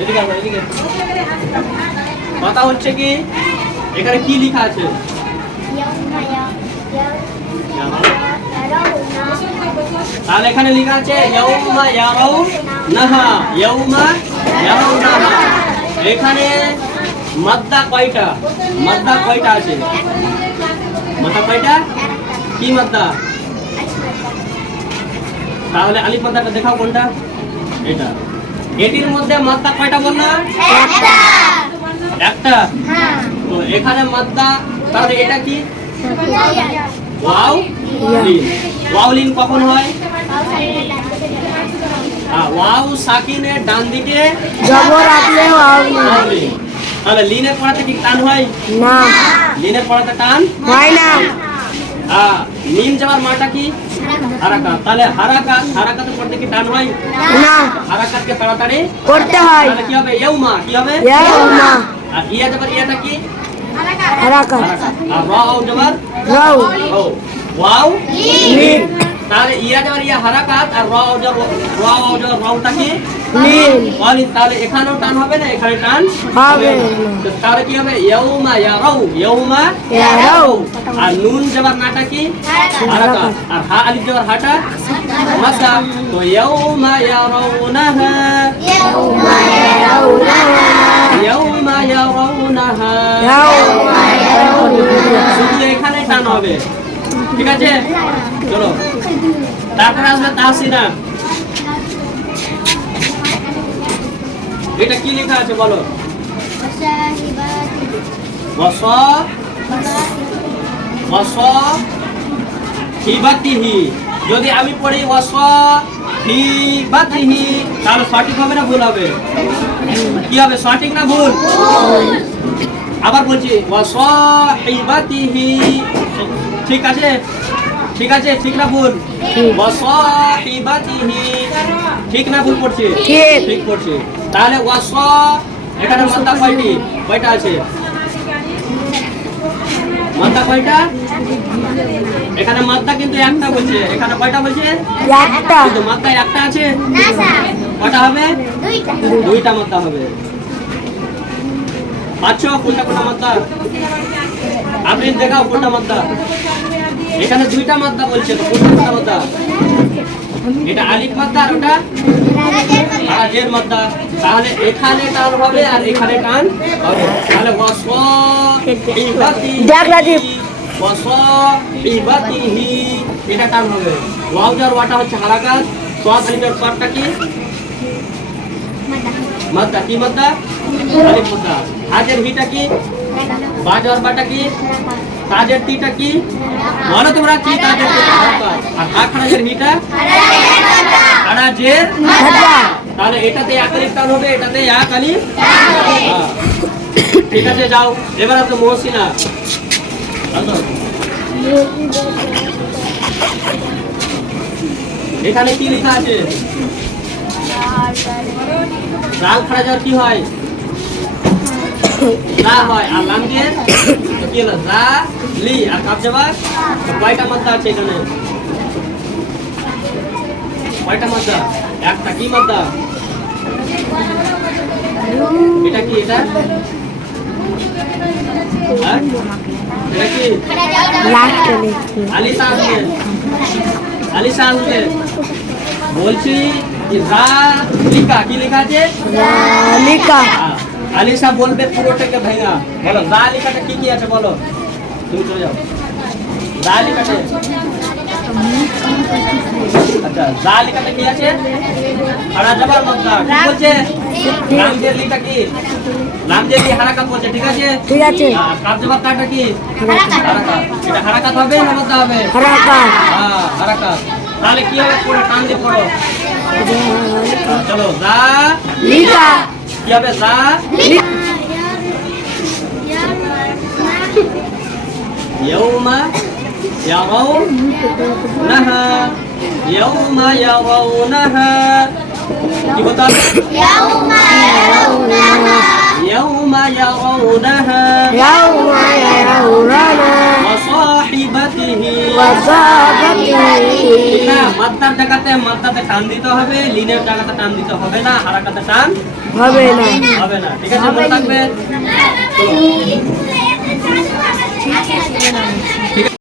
এদিকে আসো, এদিকে। কথা হচ্ছে কি এখানে কি লেখা আছে? তাহলে এখানে লেখা আছে ইয়াউমা ইয়ারাউনাহা, ইয়াউমা ইয়ারাউনাহা। এখানে মাদ্দা কয়টা? মাদ্দা কয়টা আছে? মাদ্দা কয়টা? কি মাদ্দা? তাহলে আলিফ মাদ্দাটা দেখাও কোনটা? এটা। এটির মধ্যে মাদ্দা কয়টা বললাম? একটা। একটা? হ্যাঁ। তো এখানে মাদ্দা, তাহলে এটা কি? Wow Lin. ওয়াও লিন কখন হয়? ওয়াও সাকিনের ডান দিকে জবর আসলে ওয়াও লিন। তাহলে লিনের পড়াতে কি টান হয়? না। লিনের পড়াতে টান হয় না। মিম যাওয়ার মাটা কি? হারাকাত। তাহলে হারাকাতের পড়তে কি টান হয়? না। হারাকাতকে তাড়াতাড়ি করতে হয়। তাহলে কি হবে? ইয়াউমা। কি হবে? ইয়াউমা। আর ইয়া যাবার ইয়াটা কি? হারাকাত। আর রাও যাবার রাও। Wow Lin. তাহলে ইয়া যাবার ইয়া হারাকাত, আর রাও যাবার রাওটা কি? লিন। ওয়ালিন। তাহলে এখানেও টান হবে না, এখানে টান হবে তো তাহলে কি হবে? ইয়াউমা ইয়ারাউ, ইয়াউমা ইয়ারাউ। আর নুন যাবার নাটা কি? হারাকাত। আর হা আলিফ যাবার হাটা মাদ্দা। তো ইয়াউমা ইয়ারাউনাহা, ইয়াউমা ইয়ারাউনাহা। ইয়াউমা ইয়ারাউনাহা। ইয়াউমা ইয়ারাউনাহা। শুধু এখানে টান হবে, ঠিক আছে? চলো তারপরে আসবে তাহসিনা। এটা কি লেখা আছে বলো? ওয়াসাহিবাতিহি। যদি আমি পড়ি ওয়াসাহিবাতিহি তাহলে সঠিক হবে না ভুল হবে? কি হবে? সঠিক না ভুল? আবার বলছি ওয়াসাহিবাতিহি। ঠিক আছে? ঠিক আছে? ঠিক না ভুল? ওয়াসাহিবাতিহি। ঠিক না ভুল পড়ছে? ঠিক। ঠিক পড়ছে। তাহলে ওয়াসা এখানে মাদ্দা কয়টি? কয়টা আছে? মাদ্দা কয়টা? এখানে মাদ্দা কিন্তু একটা বলছে, এখানে কয়টা বলছে? একটা। কিন্তু মাদ্দা একটা আছে? কয়টা হবে? দুইটা মাদ্দা হবে। আচ্ছা কোনটা কোনটা মাদ্দা? আপনি দেখাও কোনটা মাদ্দা? এখানে দুইটা মাদ্দা বলছে, তো কোনটা মাদ্দা? এটা আলিফ মাদ্দা আর ওটা জের মাদ্দা। তাহলে এখানে টান হবে আর এখানে টান হবে। তাহলে ওয়াসাহিবাতিহি এটা টান হবে। ওয়াও যার ওয়াটা হচ্ছে হারাকাত, সাদ আলিফের সাদটা কি? মাদ্দা। কি মাদ্দা? আলিফ মাদ্দা। হাজের হিটা কি? বা যার বাটা কি? তাজের তিটা কি? বলো তোমরা কি? তাজের তি হারাকাত। আর হা খারাজের হিটা খারাজের হাজা। তাহলে এটাতে এক আলিফ টান হবে, এটাতে এক আলিফ। ঠিক আছে যাও। এবার আপনি মহসিনা এখানে কি লেখা আছে? রাল খারাজার কি হয়? লা হয়। আর লাম দিয়ে কি হলো? রা লি। আর কাপ জবাব কয়টা মাদ্দা আছে এখানে? কয়টা মাদ্দা? একটা। কি মাদ্দা? এটা কি? এটা এটা কি? আলিশা আসলে, আলিশা আসলে বলছি রা লিখা। কি লেখা আছে? লিকা। আলিশা বলবে পুরোটাকে ভাঙা। বলো জালিকাটা কি কি আছে বলো? তুমি চলে যাও। জালিকাতে আচ্ছা জালিকাতে কি আছে? হারা জবর মাদ্দা। কি বলছে? লাম জেরলিটা কি? লাম জেরলি হারাকাত বলছে, ঠিক আছে? ঠিক আছে। কাপ জবর কাটা কি? হারাকাত। এটা হারাকাত হবে না মাদ্দা হবে? হারাকাত। হারাকাত। তাহলে কি হবে? পড়ো টান দিয়ে পড়ো। চলো জা লিকা। কি হবে? জা ইয়াউমা ইয়ারাউনাহা, ইয়াউমা ইয়ারাউনাহা। কি বলতে হবে? ইয়াউমা ইয়ারাউনাহা। ইয়াউমা ইয়ারাউনাহা। ইয়াউমা ইয়ারাউনাহা। ওয়া সাহিবাতিহি। ওয়া সাহিবাতিহি। না মাত্রার জায়গাতে টান দিতে হবে, লিনের জায়গাতে টান দিতে হবে না, হারাকাতে টান হবে না। হবে না। ঠিক আছে, মনে থাকবে। চলো।